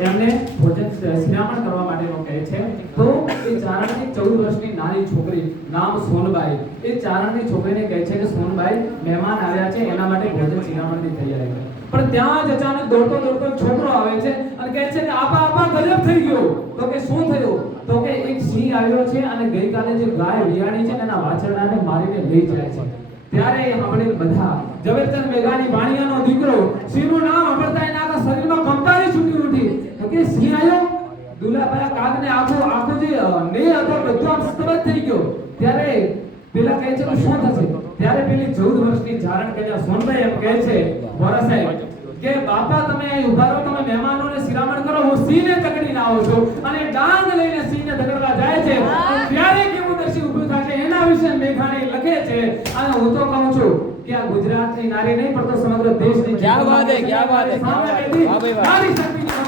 એમને ભોજન શિરામણ કરવા માટેનો કહે છે. તો એ ચારણની ચૌદ વર્ષની નાની છોકરી નામ સોનબાઈ. એ ચારણની છોકરીને કહે છે કે, સોનબાઈ, મહેમાન આવ્યા છે, એના માટે ભોજન શિરામણની તૈયારી કરો. પણ ત્યાં જ અચાનક દોડતો દોડતો છોકરો આવે છે અને કહે છે કે, આપા આપા, ગજબ થઈ ગયો. તો કે, શું થયું? તો કે, એક સિંહ આવ્યો છે અને ગઈકાલે જે ગાય વિયાણી છે એના વાછરડાને મારીને લઈ જાય છે. ત્યારે આપણે બધા, ઝવેરચંદ મેઘાણી વાણિયાનો દીકરો, સિંહનું નામ સાંભળતા એના શરીરમાં તો આવ્યો સિંહ પેલા કાગને આખો આખો જે ને હતો બધો આમ સ્તબ્ધ થઈ ગયો. ત્યારે પેલા કહે છે કે શું થશે? ત્યારે પેલી 14 વર્ષની જારણ કન્યા સોનબાઈ એમ કહે છે વોરા સાહેબ કે બાપા તમે અહીં ઊભા રહો તમે મહેમાનોને શિરામણ કરો હું સિંહને પકડીને આવું છું. અને ડાંગ લઈને સિંહને તકડવા જાય છે. ત્યારે કેવું દર્શી ઊભું થશે? એના વિશે મેઘાણી લખે છે. અને હું તો કહું છું કે આ ગુજરાતની નારી નહીં પણ તો સમગ્ર દેશની ક્યાં વાત હે, ક્યાં વાત હે. વાહ ભાઈ વાહ. નારી શક્તિની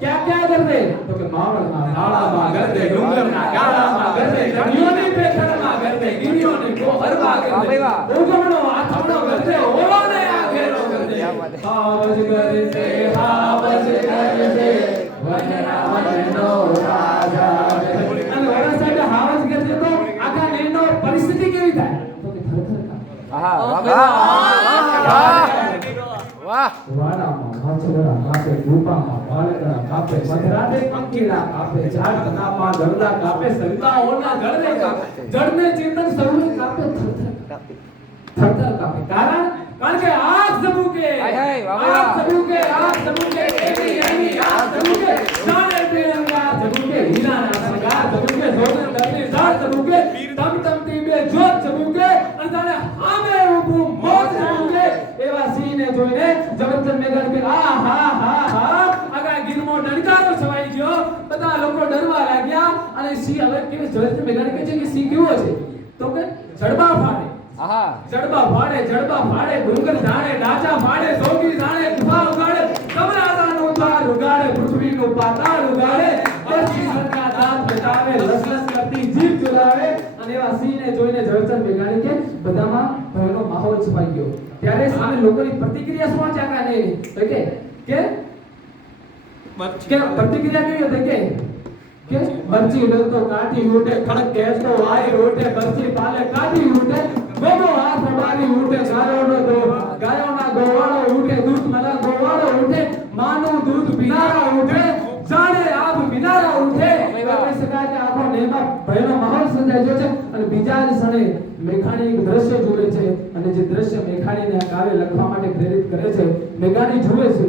ક્યાં ક્યાં ગરજે? તો કે માવળના નાળામાં ગરજે, ડુંગરના ગાળામાં ગરજે, નદીઓની પેથાળમાં ગરજે, ગિરિઓની ગોહરમાં. વાહ. ઉગમણો આથમણો આઘેરો ગરજે. ક્યાં વાત હે. હાવજ ગરજે, હાવજ ગરજે, વનરા વનનો રાજા. અને વડા સાહેબે હાવજ ગરજે તો આખા લેન્ડનો પરિસ્થિતિ કેવી થાય તો કે થરથર કાપે. વાછરડા કાપે ગુફામાં વાળકડા કાપે મધરાતે પંખીડા કાપે ઝાડ કાપા ગરડા કાપે સંતાઓના જળને કાપે જળને ચેતન સૌને કાપે થરથર કાપે. કારણ કારણ કે ઝબૂકે હાય હાય, વાહ વાહ. આગ ઝબૂકે આગ ઝબૂકે એની એની આગ ઝબૂકે જાણે તિરંગા ઝબૂકે હીરાના શણગાર ઝબૂકે સોગંદ દળની ઝાડ ઝબૂકે તમ તમતી બે જ્યોત ઝબૂકે અને જાણે જોઈને ઝવેરચંદ મેઘાણી કે આ હા હા હા આગા ગીરમો ડણકારો છવાઈ ગયો. બધા લોકો ડરવા લાગ્યા અને સિંહ હવે કે ઝવેરચંદ મેઘાણી કહે છે કે સિંહ કેવો છે? તો કે જડબા ફાડે. આહા. જડબા ફાડે જડબા ફાડે ડુંગર જાણે ડાચા ફાડે સોગી જાણે ગુફા ઉગાડે કમરાદાનું તાર ઉગાડે પૃથ્વીનું પાતાળ ઉગાડે અરજી સરકા દાંત બચાવે લસલસ કરતી જીભ ચુલાવે અને એવા સિંહને જોઈને ઝવેરચંદ મેઘાણી કે બધામાં માહોલ છવાઈ ગયો. ત્યારે સામે લોકોની પ્રતિક્રિયા શું છે આખા નહીં તો કે કે કે પ્રતિક્રિયા કેવી હતી? કે કે, મરચી ડરતો કાઢી ઉઠે ખડક કહેતો આય ઉઠે મરચી, પાલે કાઢી ઉઠે કહી શકાય કે આખો નેમા ભયનો માહોલ સર્જાયો છે અને બીજા જ ક્ષણે મેઘાણી એક દ્રશ્ય જુએ છે અને જે દ્રશ્ય મેઘાણીને આ કાવ્ય લખવા માટે પ્રેરિત કરે છે મેઘાણી જુએ છે.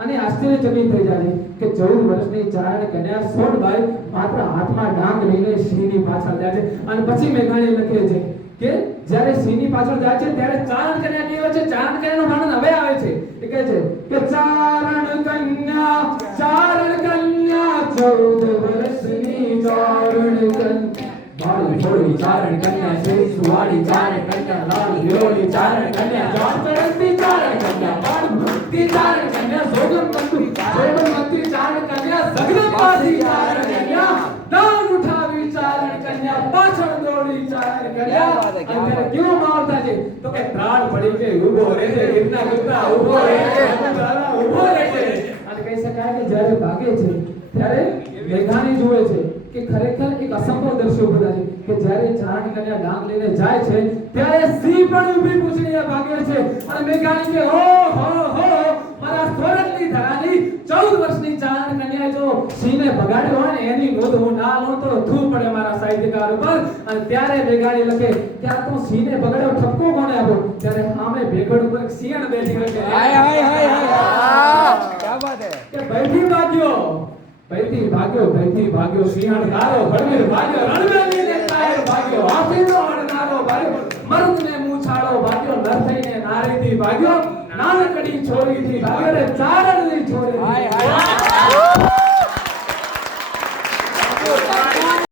અને આશ્ચર્યચકિત થઈ જાય કે 14 વર્ષની ચારણ કન્યા સોનબાઈ માત્ર હાથમાં ડાંગ લઈને સિંહની પાછળ જાય છે. અને પછી મેઘાણી લખે છે કે જ્યારે સિંહની પાછળ જાય છે ત્યારે ચારણ કન્યા કેવો છે? ચારણ કન્યાનું વર્ણન હવે આવે છે. એ કહે છે કે ચારણ કન્યા ચારણ કન્યા 14 વર્ષની ચારણ કન્યા ચારણ છે સુવાળી ચારણ કન્યા લાલ ગિરોળી ચારણ કન્યા જાણ ચડતી ચારણ કન્યા બાળ ભક્તિ ચારણ કન્યા સોગમ બંધુ સોગમવતી ચારણ કન્યા સગન પાસી ચારણ કન્યા દાન ઉઠાવી ચારણ કન્યા પાછળ દોડી ચારણ કન્યા ક્યાં વાત હે, ક્યાં અત્યારે વાત. કેવો માહોલ છે? તો કે પ્રાણ પડી કે ઊભો રહેજે ગીરના ગીરના ઊભો રહેજે તારા ઊભો રહેજે અને કહી શકાય કે જ્યારે ભાગે છે ત્યારે મેઘાની જુએ છે. કે ખરેખર એક અસંભવ દ્રશ્ય ઉભું થાય છે કે જ્યારે ચારણ કન્યા ડાંગ લઈને જાય છે ત્યારે સિંહ પણ ઊભી પૂછડીએ ભાગે છે અને મેઘાણી કે હો હો હો મારા સ્વર્ગની ધરાની 14 વર્ષની ચારણ કન્યા જો સિંહને ભગાડ્યો હોય ને એની નોંધ હું ના લઉં તો ધૂ પડે મારા સાહિત્યકાર ઉપર અને ત્યારે મેઘાણી લખે આ તો સિંહને ભગાડ્યો ઠપકો કોને આપ્યો ત્યારે સામે ભેગડ ઉપર સિંહણ બેઠી હોય હાય હાય હાય હાય બાત હે કે બેઠી ભાગ્યો ભયથી ભાગ્યો ભયથી ભાગ્યો સિંહણ તારો ભળવીર ભાગ્યો રણવેલી ને તાયર ભાગ્યો હાથીનો અણનારો ભાગ્યો મર્દ ને મૂછાળો ભાગ્યો નર થઈને નારી થી ભાગ્યો નાનકડી છોરી થી ભાગ્યો રે ચારણની છોરી હાય. હાય